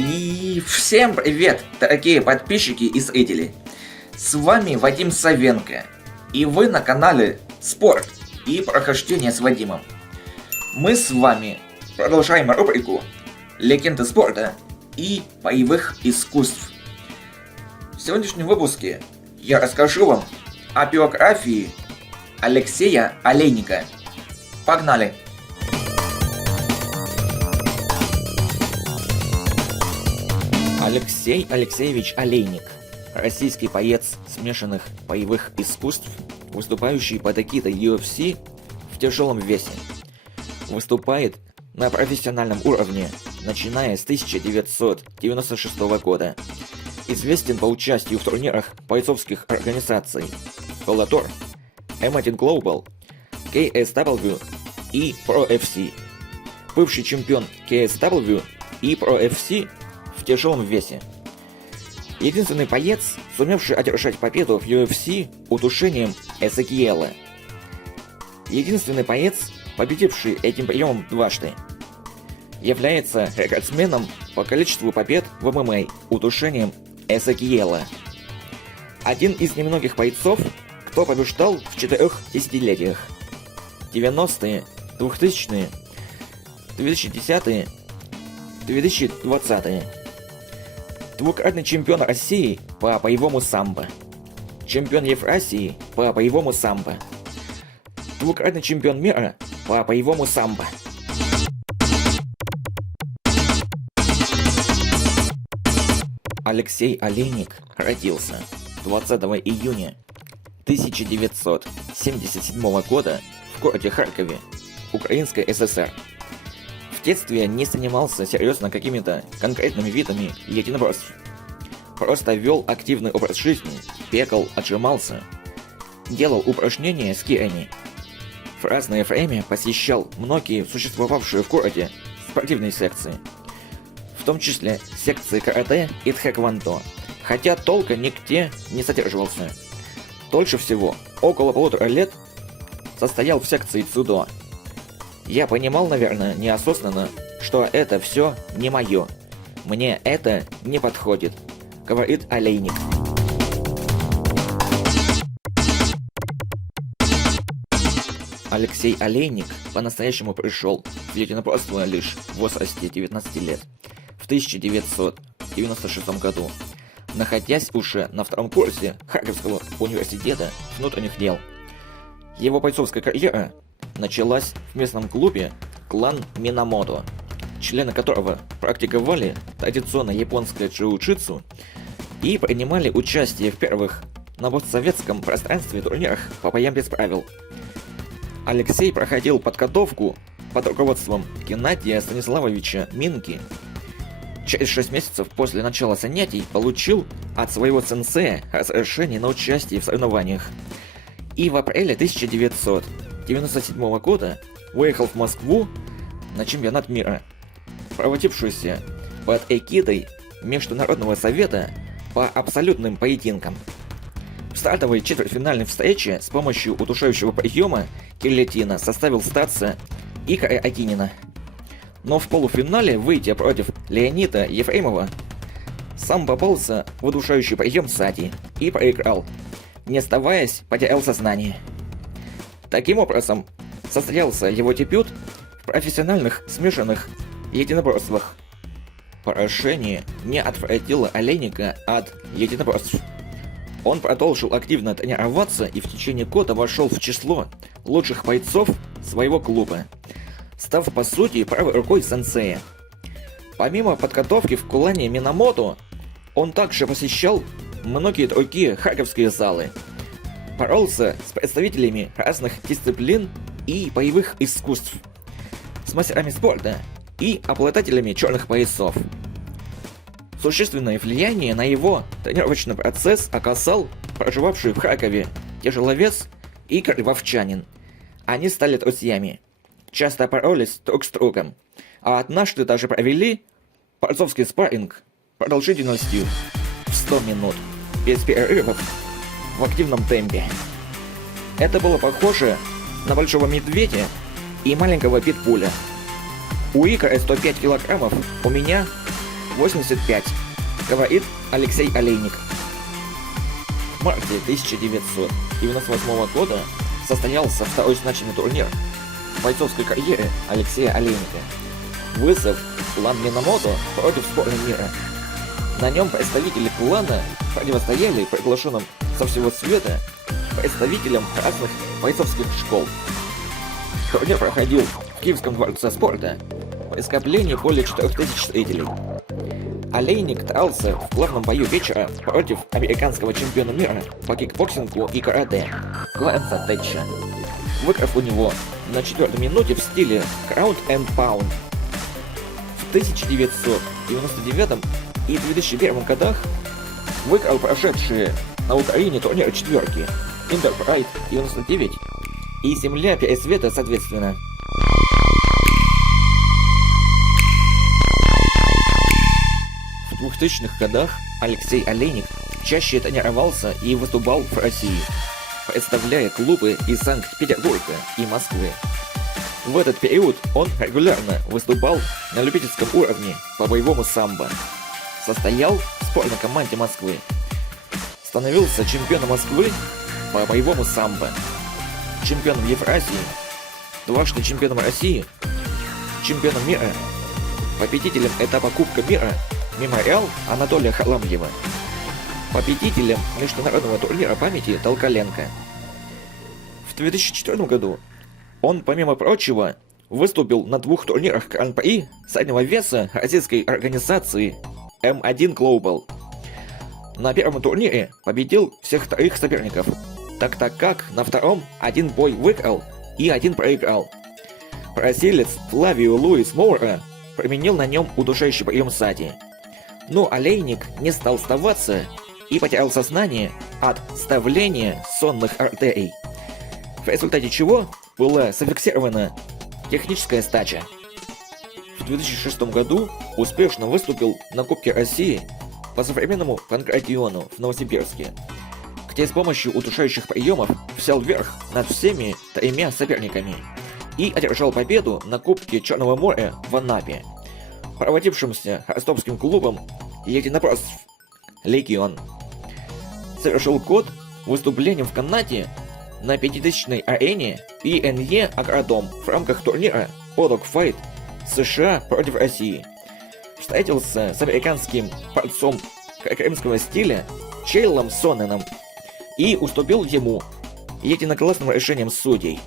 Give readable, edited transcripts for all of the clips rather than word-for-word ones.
И всем привет, дорогие подписчики и зрители. С вами Вадим Савенко, и вы на канале Спорт и прохождение с Вадимом. Мы с вами продолжаем рубрику «Легенды спорта и боевых искусств». В сегодняшнем выпуске я расскажу вам о биографии Алексея Олейника. Погнали! Алексей Алексеевич Олейник – российский боец смешанных боевых искусств, выступающий под эгидой UFC в тяжелом весе. Выступает на профессиональном уровне, начиная с 1996 года. Известен по участию в турнирах бойцовских организаций Bellator, M1 Global, KSW и Pro FC. Бывший чемпион KSW и Pro FC в тяжелом весе. Единственный боец, сумевший одержать победу в UFC удушением Эзекиэла. Единственный боец, победивший этим приемом дважды. Является рекордсменом по количеству побед в ММА удушением Эзекиэла. Один из немногих бойцов, кто побеждал в 4 десятилетиях: 90-е, 2000-е, 2010-е, 2020-е. Двукратный чемпион России по боевому самбо. Чемпион Евразии по боевому самбо. Двукратный чемпион мира по боевому самбо. Алексей Олейник родился 20 июня 1977 года в городе Харькове, Украинской ССР. В детстве не занимался серьезно какими-то конкретными видами единоборств. Просто вел активный образ жизни, бегал, отжимался, делал упражнения с киями. В разное время посещал многие существовавшие в городе спортивные секции, в том числе секции карате и тхэквондо, хотя толком нигде не задерживался. Дольше всего, около 1,5 лет, состоял в секции дзюдо. Я понимал, наверное, неосознанно, что это все не мое. Мне это не подходит, говорит Олейник. Алексей Олейник по-настоящему пришел в единоборство лишь в возрасте 19 лет, в 1996 году, находясь уже на 2-м курсе Харьковского университета внутренних дел. Его бойцовская карьера началась в местном клубе «Клан Минамото», члены которого практиковали традиционно японское джиу-джитсу и принимали участие в первых на постсоветском пространстве турнирах по боям без правил. Алексей проходил подготовку под руководством Геннадия Станиславовича Минки. Через 6 месяцев после начала занятий получил от своего сенсея разрешение на участие в соревнованиях. И в апреле 1997 года выехал в Москву на чемпионат мира, проводившийся под эгидой Международного совета по абсолютным поединкам. В стартовой четвертьфинальной встрече с помощью удушающего приема гильотина составил статься Игоря Акинина. Но в полуфинале, выйдя против Леонида Ефремова, сам попался в удушающий прием сзади и проиграл. Не сдаваясь, потерял сознание. Таким образом, состоялся его дебют в профессиональных смешанных единоборствах. Поражение не отвратило Олейника от единоборств. Он продолжил активно тренироваться и в течение года вошел в число лучших бойцов своего клуба, став по сути правой рукой сенсея. Помимо подготовки в клане Минамото, он также посещал многие другие харьковские залы, боролся с представителями разных дисциплин и боевых искусств, с мастерами спорта и обладателями черных поясов. Существенное влияние на его тренировочный процесс оказал проживавший в Харькове тяжеловес Игорь Вовчанин. Они стали друзьями, часто боролись друг с другом, а однажды даже провели борцовский спарринг продолжительностью в 100 минут, без перерывов, в активном темпе. Это было похоже на большого медведя и маленького питбуля. У Игоря 105 килограммов, у меня 85, говорит Алексей Олейник. В марте 1998 года состоялся второй значимый турнир в бойцовской карьере Алексея Олейника. Вызов клан Минамото против сборной мира. На нем представители клана противостояли приглашенным со всего света представителям разных бойцовских школ. Турнир проходил в Киевском дворце спорта при скоплении более 4000 зрителей. Олейник дрался в главном бою вечера против американского чемпиона мира по кикбоксингу и карате Клэнса Тэтча, выиграв у него на 4-й минуте в стиле Ground and Pound. В 1999 и 2001 годах выиграл прошедшие на Украине турниры четверки Интерпрайд 99 и Земля Пересвета соответственно. В 2000-х годах Алексей Олейник чаще тренировался и выступал в России, представляя клубы из Санкт-Петербурга и Москвы. В этот период он регулярно выступал на любительском уровне по боевому самбо, состоял в спортной команде Москвы, становился чемпионом Москвы по боевому самбо, чемпионом Евразии, дважды чемпионом России, чемпионом мира, победителем этапа Кубка мира Мемориал Анатолия Харламьева, победителем международного турнира памяти Толкаленко. В 2004 году он, помимо прочего, выступил на 2 турнирах Гран-при среднего веса российской организации M1 Global. На первом турнире победил всех 3 соперников, так как на втором 1 бой выиграл и 1 проиграл. Бразилец Флавио Луис Моура применил на нем удушающий прием сади. Но Олейник не стал сдаваться и потерял сознание от сдавления сонных артерий, в результате чего была зафиксирована техническая сдача. В 2006 году успешно выступил на Кубке России по современному панкратиону в Новосибирске, где с помощью удушающих приемов взял верх над всеми 3 соперниками и одержал победу на Кубке Черного моря в Анапе, проводившемся ростовским клубом единоборств «Легион». Совершил год выступлением в канате на 5000-й арене PNE Агродом в рамках турнира Orok Fight США против России. Встретился с американским борцом крымского стиля Чейлом Сонненом и уступил ему единогласным решением судей.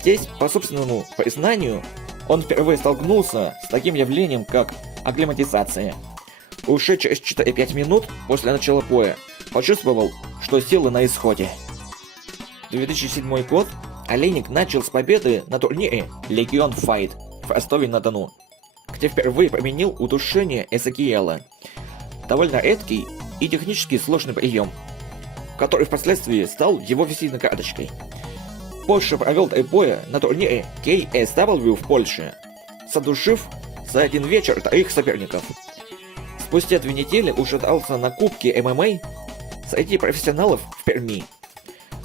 Здесь, по собственному признанию, он впервые столкнулся с таким явлением, как акклиматизация. Уже через 4-5 минут после начала боя почувствовал, что силы на исходе. 2007 год Олейник начал с победы на турнире Legion Fight в Ростове-на-Дону, где впервые применил удушение Эзекиэла, довольно редкий и технически сложный прием, который впоследствии стал его визитной карточкой. Позже провел 3 боя на турнире KSW в Польше, задушив за один вечер 3 соперников. Спустя 2 недели уже дрался на Кубке ММА среди профессионалов в Перми.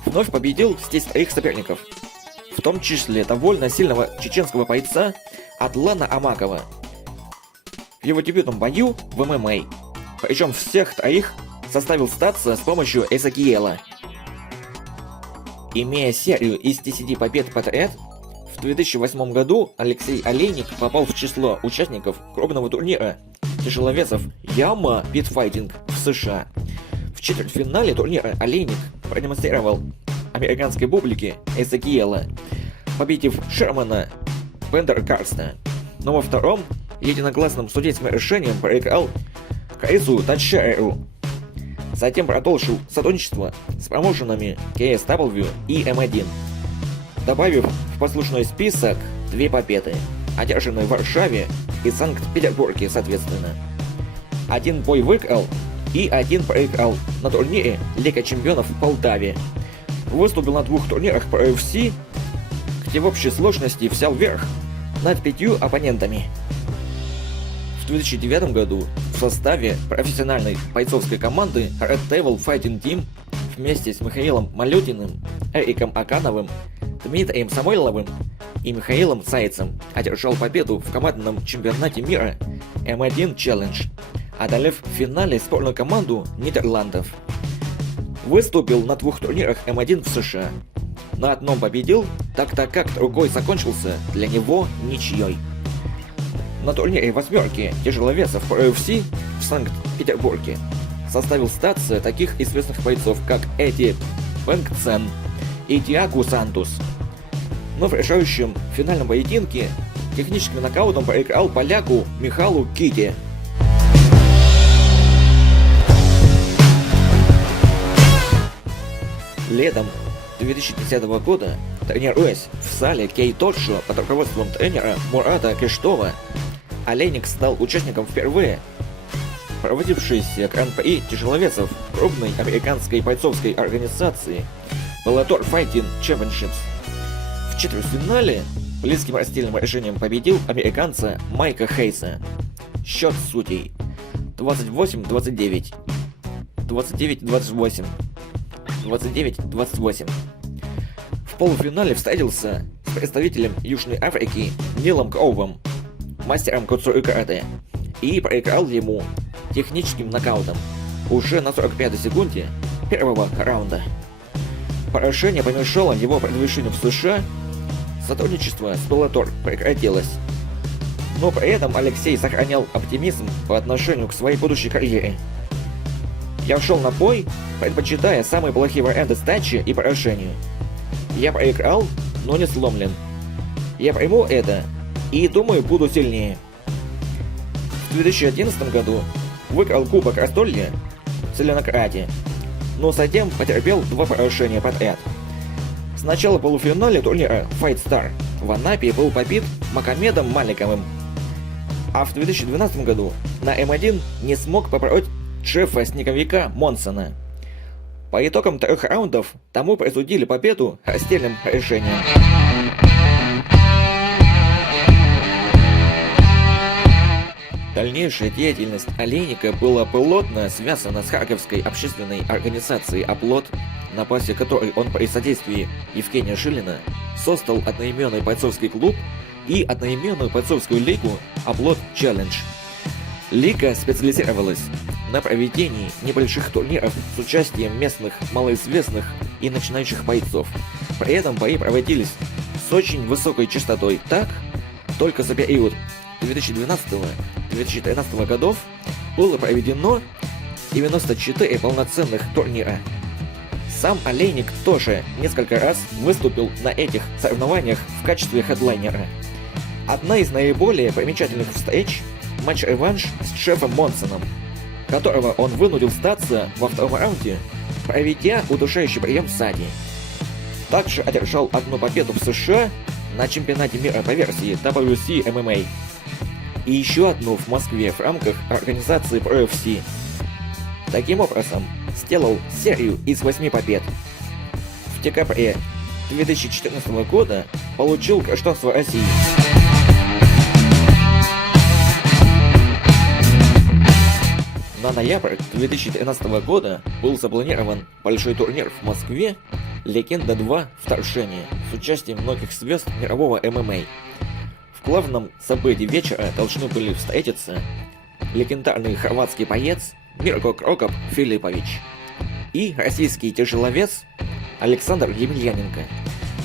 Вновь победил здесь 3 соперников, в том числе довольно сильного чеченского бойца Атлана Амакова в его дебютном бою в ММА. Причем всех 3 заставил сдаться с помощью Эзекиэла. Имея серию из 10 побед подряд, в 2008 году Алексей Олейник попал в число участников крупного турнира тяжеловесов Yama Pitfighting в США. В четвертьфинале турнира Олейник продемонстрировал американской публике Эзекиэла, победив Шермана Пендеркарста, но во втором единогласным судейским решением проиграл Крису Тачеру. Затем продолжил сотрудничество с промоушенами KSW и M1, добавив в послужной список 2 победы, одержанные в Варшаве и Санкт-Петербурге соответственно. 1 бой выиграл и 1 проиграл на турнире Лига чемпионов в Полтаве. Выступил на 2 турнирах по UFC, где в общей сложности взял верх над 5 оппонентами. В 2009 году в составе профессиональной бойцовской команды Red Devil Fighting Team вместе с Михаилом Малютиным, Эриком Акановым, Дмитрием Самойловым и Михаилом Зайцем одержал победу в командном чемпионате мира М1 Challenge, одолев в финале сборную команду Нидерландов. Выступил на 2 турнирах М1 в США. На одном победил, так как другой закончился для него ничьей. На турнире восьмерки тяжеловесов по UFC в Санкт-Петербурге составил статус таких известных бойцов, как Эдди Бенгцен и Диагу Сантус. Но в решающем финальном поединке техническим нокаутом проиграл поляку Михалу Киде. Летом 2010 года, тренируясь в зале Кей-Тошо под руководством тренера Мурата Криштова, Олейник стал участником впервые проводившейся гран-при тяжеловесов крупной американской бойцовской организации Bellator Fighting Championships. В четвертьфинале близким раздельным решением победил американца Майка Хейса. Счет судей 28-29, 29-28, 29-28. В полуфинале встретился с представителем Южной Африки Нилом Кроувом, мастером куцуры карате, и проиграл ему техническим нокаутом уже на 45-й секунде первого раунда. Поражение помешало его продвижению в США, сотрудничество с Bellator прекратилось. Но при этом Алексей сохранял оптимизм по отношению к своей будущей карьере. «Я шел на бой, предпочитая самые плохие варианты сдачи и поражению. Я проиграл, но не сломлен. Я приму это и, думаю, буду сильнее». В 2011 году выиграл Кубок Раздолья в Зеленограде, но затем потерпел 2 поражения подряд. Сначала в полуфинале турнира Fight Star в Анапе был побит Магомедом Маликовым, а в 2012 году на М1 не смог побороть Джеффа Снеговика Монсона. По итогам 3 раундов тому присудили победу раздельным решением. Дальнейшая деятельность Олейника была плотно связана с харьковской общественной организацией «Оплот», на базе которой он при содействии Евгения Жилина создал одноименный бойцовский клуб и одноименную бойцовскую лигу «Оплот Челлендж». Лига специализировалась на проведении небольших турниров с участием местных малоизвестных и начинающих бойцов. При этом бои проводились с очень высокой частотой. Так, только за период 2012-2013 годов было проведено 94 полноценных турнира. Сам Олейник тоже несколько раз выступил на этих соревнованиях в качестве хедлайнера. Одна из наиболее примечательных встреч – матч-реванш с Джеффом Монсоном, которого он вынудил сдаться во 2-м раунде, проведя удушающий прием сзади. Также одержал одну победу в США на чемпионате мира по версии WC MMA и еще одну в Москве в рамках организации ProFC. Таким образом, сделал серию из 8 побед. В декабре 2014 года получил гражданство России. На ноябрь 2013 года был запланирован большой турнир в Москве «Легенда 2. Вторжение» с участием многих звезд мирового ММА. В главном событии вечера должны были встретиться легендарный хорватский боец Мирко Крокоп Филиппович и российский тяжеловес Александр Емельяненко.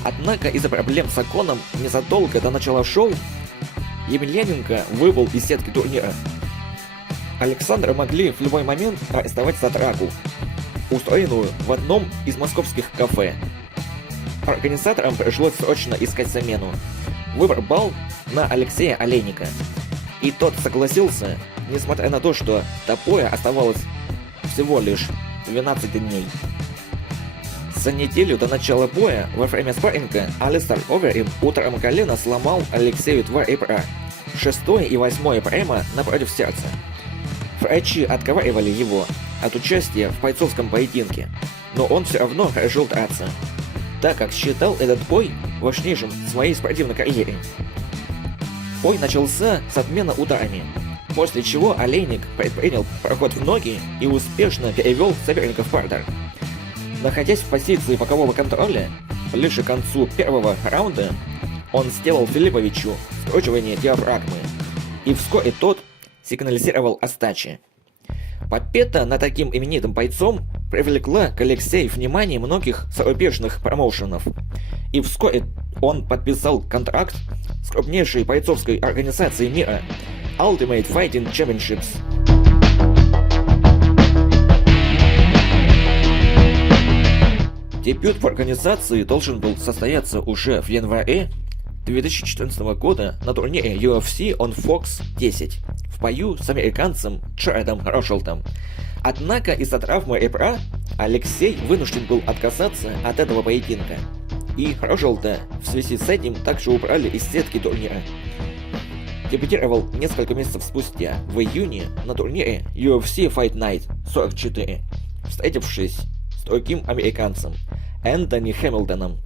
Однако из-за проблем с законом незадолго до начала шоу Емельяненко выбыл из сетки турнира. Александра могли в любой момент арестовать за драку, устроенную в одном из московских кафе. Организаторам пришлось срочно искать замену. Выбор пал на Алексея Олейника, и тот согласился, несмотря на то, что до боя оставалось всего лишь 12 дней. За неделю до начала боя во время спарринга Алистер Оверим утром колено сломал Алексею 2 ребра, 6-е и 8-е прямо напротив сердца. Врачи отговаривали его от участия в бойцовском поединке, но он все равно решил драться, так как считал этот бой важнейшим в своей спортивной карьере. Бой начался с обмена ударами, после чего Олейник предпринял проход в ноги и успешно перевел соперника в партер. Находясь в позиции бокового контроля, ближе к концу первого раунда, он сделал Филипповичу скручивание диафрагмы, и вскоре тот сигнализировал о сдаче. Победа над таким именитым бойцом привлекла к Алексею внимание многих зарубежных промоушенов, и вскоре он подписал контракт с крупнейшей бойцовской организацией мира Ultimate Fighting Championships. Дебют в организации должен был состояться уже в январе 2014 года на турнире UFC on Fox 10 в бою с американцем Джаредом Ротшильдом. Однако из-за травмы ребра Алексей вынужден был отказаться от этого поединка, и Ротшильда в связи с этим также убрали из сетки турнира. Дебютировал несколько месяцев спустя, в июне, на турнире UFC Fight Night 44, встретившись с другим американцем Энтони Хэмилтоном.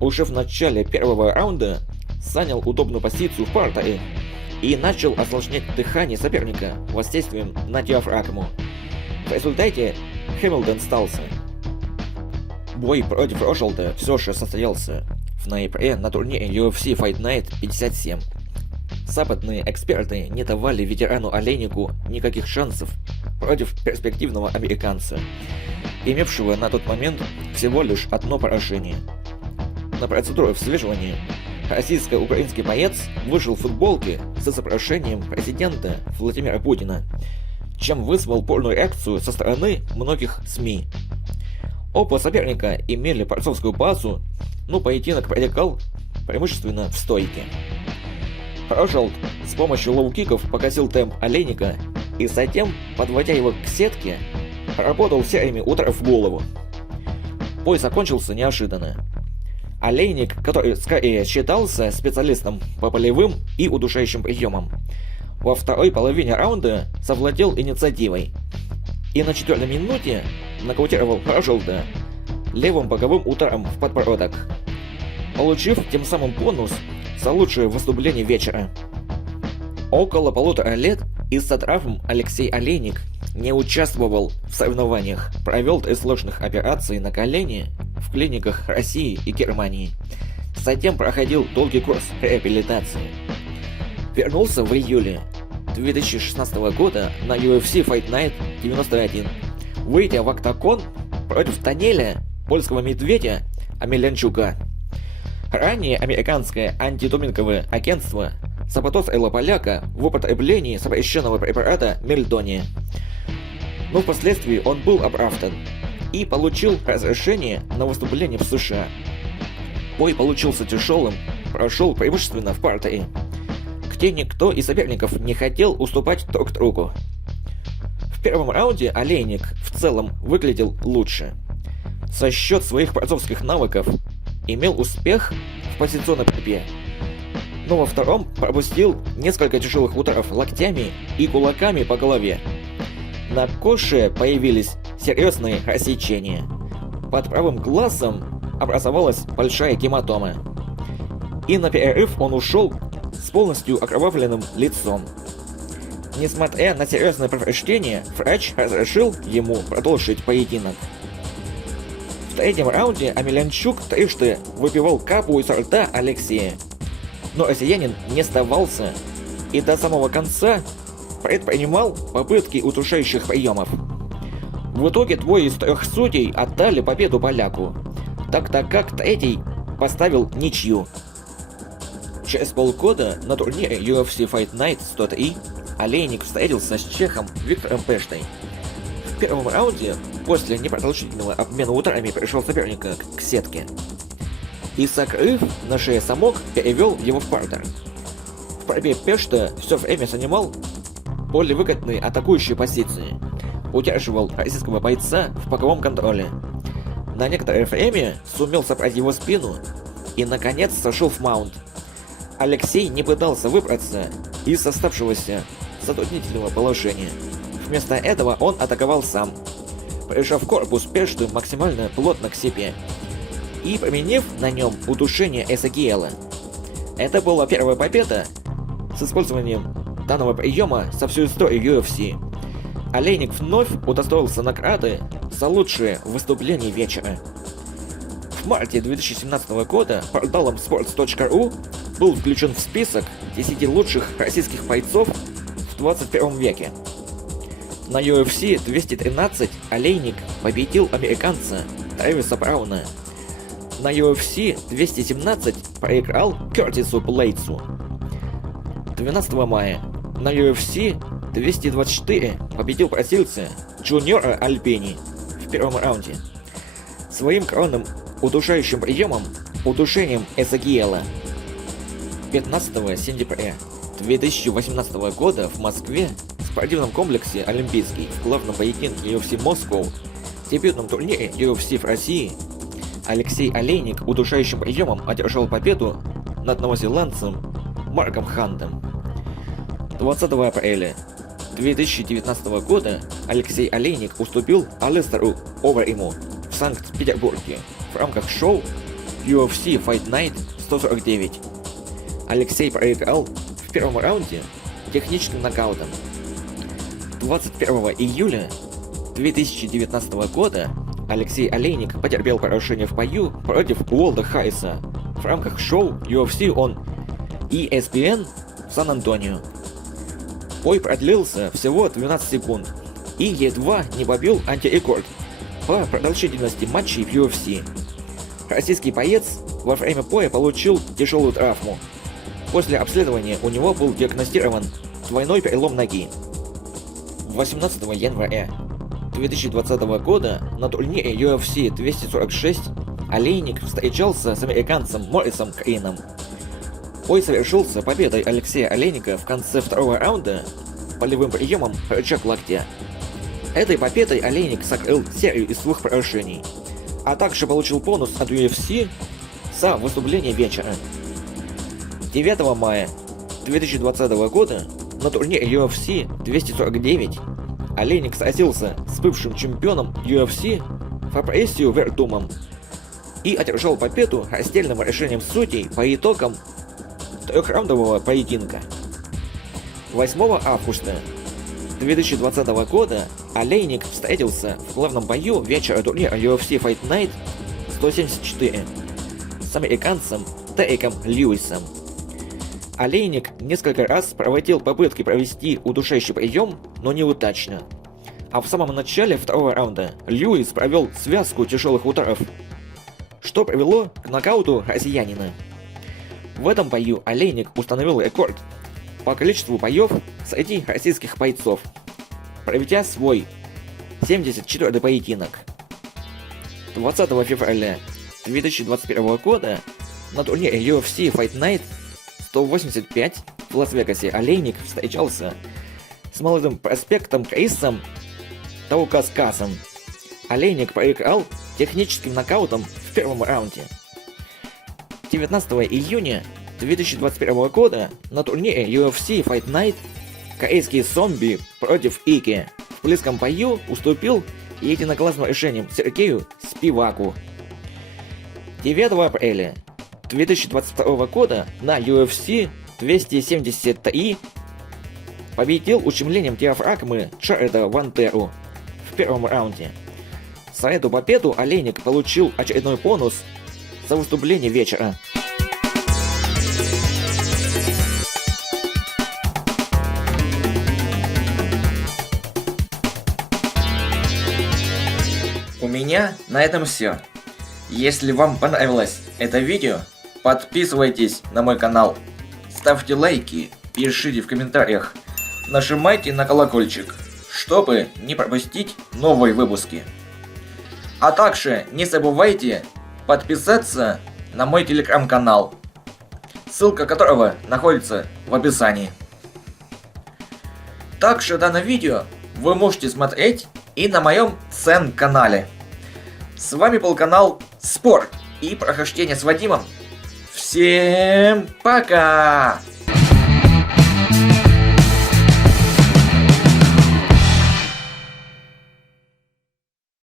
Уже в начале первого раунда занял удобную позицию в партере и начал осложнять дыхание соперника воздействием на диафрагму. В результате Хэмилтон сдался. Бой против Ротшильда все же состоялся в ноябре на турнире UFC Fight Night 57. Западные эксперты не давали ветерану Олейнику никаких шансов против перспективного американца, имевшего на тот момент всего лишь одно поражение. На процедуру взвешивания российско-украинский боец вышел в футболке с изображением президента Владимира Путина, чем вызвал бурную реакцию со стороны многих СМИ. Оба соперника имели борцовскую базу, но поединок протекал преимущественно в стойке. Ротшильд с помощью лоу-киков погасил темп Олейника и затем, подводя его к сетке, работал сериями ударов в голову. Бой закончился неожиданно. Олейник, который скорее считался специалистом по болевым и удушающим приемам, во второй половине раунда совладел инициативой и на 4-й минуте нокаутировал Ротшильда левым боковым ударом в подбородок, получив тем самым бонус за лучшее выступление вечера. Около 1,5 лет из-за травм Алексей Олейник не участвовал в соревнованиях, провел 3 сложных операции на колени в клиниках России и Германии. Затем проходил долгий курс реабилитации. Вернулся в июле 2016 года на UFC Fight Night 91, выйдя в октагон против Даниэля, польского медведя Омелянчука. Ранее американское антидопинговое агентство заподозрило поляка в употреблении запрещенного препарата мельдония, но впоследствии он был оправдан и получил разрешение на выступление в США. Бой получился тяжелым, прошел преимущественно в партере, где никто из соперников не хотел уступать друг другу. В первом раунде Олейник в целом выглядел лучше. За счет своих борцовских навыков имел успех в позиционной борьбе, но во втором пропустил несколько тяжелых ударов локтями и кулаками по голове. На коже появились серьезные рассечения. Под правым глазом образовалась большая гематома. И на перерыв он ушел с полностью окровавленным лицом. Несмотря на серьезное повреждение, врач разрешил ему продолжить поединок. В третьем раунде Омелянчук трижды выпивал капу изо рта Алексея, но россиянин не сдавался и до самого конца предпринимал попытки удушающих приемов. В итоге 2 из 3 судей отдали победу поляку, тогда как третий поставил ничью. Через полгода на турнире UFC Fight Night 103 Олейник встретился с чехом Виктором Пештой. В первом раунде, после непродолжительного обмена ударами, пришел соперника к сетке и, закрыв на шее замок, перевел его в партер. В борьбе Пешта все время занимал более выгодные атакующие позиции, удерживал российского бойца в боковом контроле. На некоторое время сумел собрать его спину и, наконец, сошел в маунт. Алексей не пытался выбраться из оставшегося затруднительного положения. Вместо этого он атаковал сам, прижав корпус Пешты максимально плотно к себе и применив на нем удушение Эзекиэла. Это была первая победа с использованием данного приема за всю историю UFC. Олейник вновь удостоился награды за лучшее выступление вечера. В В марте 2017 года порталом sports.ru был включен в список 10 лучших российских бойцов в 21 веке. На UFC 213 Олейник победил американца Трэвиса Брауна. На UFC 217 проиграл Кертису Блейдсу. 12 мая на UFC 224 победил бразильца Джуниора Альбени в первом раунде своим коронным удушающим приемом удушением Эзекиэла. 15 сентября 2018 года в Москве в спортивном комплексе Олимпийский в главном поединке UFC Moscow, дебютном турнире UFC в России, Алексей Олейник удушающим приемом одержал победу над новозеландцем Марком Хантом. 20 апреля 2019 года Алексей Олейник уступил Алистеру Овериму в Санкт-Петербурге в рамках шоу UFC Fight Night 149. Алексей проиграл в первом раунде техническим нокаутом. 21 июля 2019 года Алексей Олейник потерпел поражение в бою против Уолда Хайса в рамках шоу UFC on ESPN в Сан-Антонио. Бой продлился всего 12 секунд и едва не побил антирекорд по продолжительности матчей в UFC. Российский боец во время боя получил тяжелую травму. После обследования у него был диагностирован двойной перелом ноги. 18 января 2020 года на турнире UFC 246 Олейник встречался с американцем Моррисом Крином. Бой совершился победой Алексея Олейника в конце второго раунда болевым приемом рычаг локтя. Этой победой Олейник закрыл серию из 2 поражений, а также получил бонус от UFC за выступление вечера. 9 мая 2020 года на турнире UFC 249 Олейник сразился с бывшим чемпионом UFC Фабрисио Вердумом и одержал победу раздельным решением судей по итогам трехраундового поединка. 8 августа 2020 года Олейник встретился в главном бою вечера турнира UFC Fight Night 174 с американцем Дереком Льюисом. Олейник несколько раз проводил попытки провести удушающий прием, но неудачно. А в самом начале второго раунда Льюис провел связку тяжелых ударов, что привело к нокауту россиянина. В этом бою Олейник установил рекорд по количеству боев среди российских бойцов, проведя свой 74-й поединок. 20 февраля 2021 года на турнире UFC Fight Night 185 в Лас-Вегасе Олейник встречался с молодым проспектом Крисом Таукаскасом. Олейник проиграл техническим нокаутом в первом раунде. 19 июня 2021 года на турнире UFC Fight Night корейский зомби против Ики в близком бою уступил единогласным решением Сергею Спиваку. 9 апреля 2022 года на UFC 273 победил ущемлением диафрагмы Джареда Вантеру в первом раунде. За эту победу Олейник получил очередной бонус за выступление вечера. У меня на этом все. Если вам понравилось это видео, подписывайтесь на мой канал, ставьте лайки, пишите в комментариях, нажимайте на колокольчик, чтобы не пропустить новые выпуски. А также не забывайте подписаться на мой телеграм-канал, ссылка которого находится в описании. Также данное видео вы можете смотреть и на моем Цен-канале. С вами был канал Спорт и прохождение с Вадимом. Всем пока!